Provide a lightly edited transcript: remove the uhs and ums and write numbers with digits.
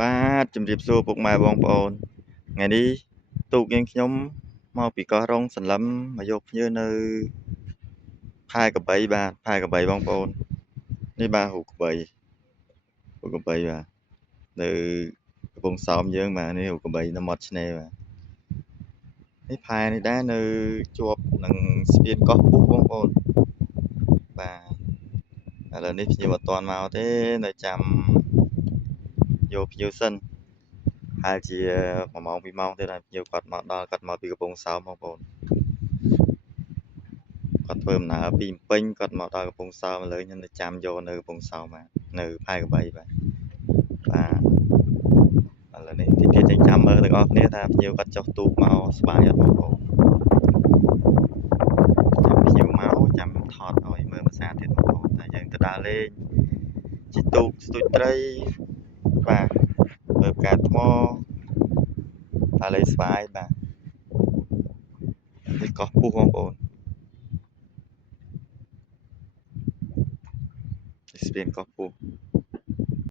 បាទជំរាបសួរពុកម៉ែបងប្អូនថ្ងៃនេះទូកយើងខ្ញុំមកពីកោះរ៉ុងសន្លឹមមកយកភ្ញៀវនៅផែកបីបាទផែកបីបងប្អូននេះបាទរូបកបីបាទនៅកំពង់សោមយើងបាទនេះរូបកបីនៅមាត់ឆ្នេរបាទនេះផែនេះដែរនៅជាប់នឹងស្ពានកោះពុះបងប្អូនបាទឥឡូវនេះភ្ញៀវអត់ទាន់មកទេនៅចាំយកភ្ញៀវសិនហើយជា1ម៉ោង2ម៉ោងទៀតហើយភ្ញៀវគាត់មកដល់គាត់មកពីកំពង់សោមបងប្អូនគាត់ធ្វើដំណើរពីពេញគាត់មកដល់កំពង់សោមឥឡូវខ្ញុំនៅចាំយកនៅកំពង់សោមបាទនៅផែកបីបាទឥឡូវនេះទីទៀតចាំមើលទាំងអស់គ្នាថាភ្ញៀវគាត់ចុះទូកមកស្បាយអត់បងប្អូនចាំភ្ញៀវមកចាំថតឲ្យមើលភាសាទៀតបងប្អូនតែយើងទៅដើរលេងជិះទូកស្ទូចត្រីបាទមើលផ្កាថ្មដើរលេងស្វាយបាទនេះកោះពុះបងប្អូនស្ពានកោះពុះ